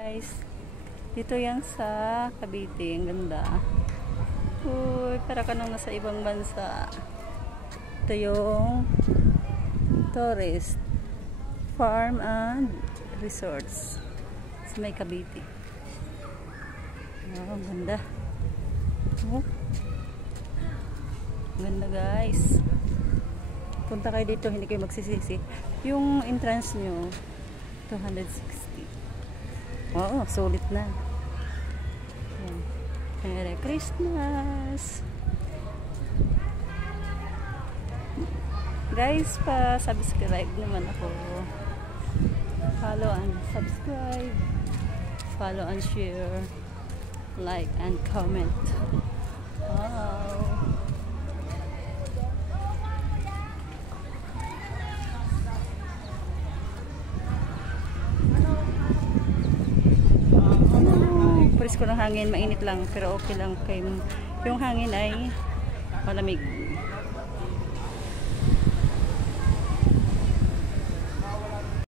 Guys, dito yan sa Cavite, ang ganda. Uy, para ka nang nasa ibang bansa. Ito yung tourist farm and resorts sa may Cavite. Oh, ang ganda. Oh. Ang ganda guys. Punta kayo dito, hindi kayo magsisisi. Yung entrance nyo 260. Oo, sulit na. Ayan. Merry Christmas! Guys, pa-subscribe naman ako. Follow and subscribe. Follow and share. Like and comment. Wow! Pulis ko ng hangin, mainit lang pero okay lang kay yung hangin ay malamig.